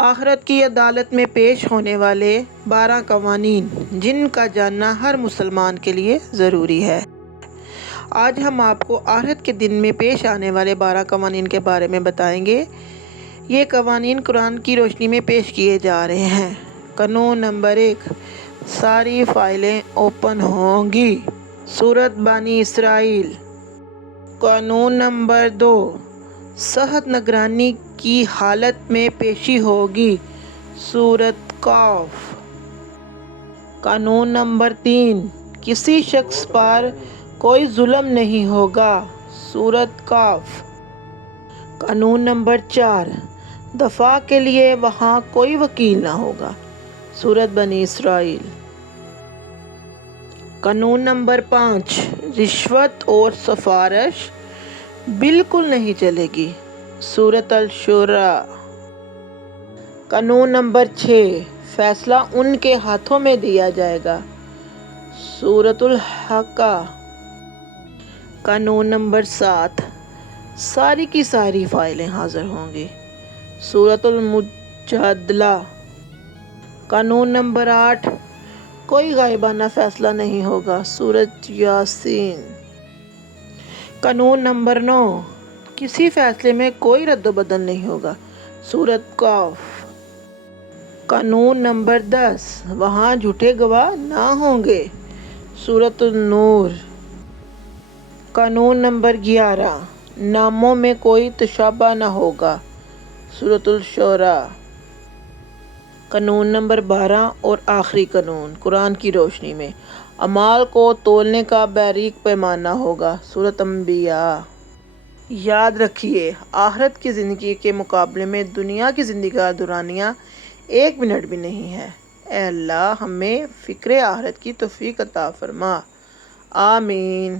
آخرت کی عدالت میں پیش ہونے والے 12 قوانین جن کا جاننا ہر مسلمان کے لیے ضروری ہے۔ آج ہم آپ کو آخرت کے دن میں پیش آنے والے 12 قوانین کے بارے میں بتائیں گے۔ یہ قوانین قرآن کی روشنی میں پیش کیے جا رہے ہیں۔ قانون نمبر 1، ساری فائلیں اوپن ہوں گی۔ سورۃ بنی اسرائیل۔ قانون نمبر 2، صحت نگرانی کی حالت میں پیشی ہوگی۔ سورۃ کہف۔ قانون نمبر 3، کسی شخص پر کوئی ظلم نہیں ہوگا۔ سورۃ کہف۔ قانون نمبر 4، دفاع کے لیے وہاں کوئی وکیل نہ ہوگا۔ سورۃ بنی اسرائیل۔ قانون نمبر 5، رشوت اور سفارش بالکل نہیں چلے گی۔ سورۃ الشورى۔ قانون نمبر 6، فیصلہ ان کے ہاتھوں میں دیا جائے گا۔ سورۃ الحاقہ۔ قانون نمبر 7، ساری کی ساری فائلیں حاضر ہوں گی۔ سورۃ المجادلہ۔ قانون نمبر 8، کوئی غائبانہ فیصلہ نہیں ہوگا۔ سورۃ یاسین۔ قانون نمبر 9، کسی فیصلے میں کوئی رد و بدل نہیں ہوگا۔ سورۃ کہف۔ قانون نمبر 10، وہاں جھوٹے گواہ نہ ہوں گے۔ سورۃ النور۔ قانون نمبر 11، ناموں میں کوئی تشابہ نہ ہوگا۔ سورۃ الشعراء۔ قانون نمبر 12 اور آخری قانون قرآن کی روشنی میں، اعمال کو تولنے کا باریک پیمانہ ہوگا۔ سورۃ انبیاء۔ یاد رکھیے، آخرت کی زندگی کے مقابلے میں دنیا کی زندگی کا دورانیہ 1 منٹ بھی نہیں ہے۔ اے اللہ ہمیں فکر آخرت کی توفیق عطا فرما۔ آمین۔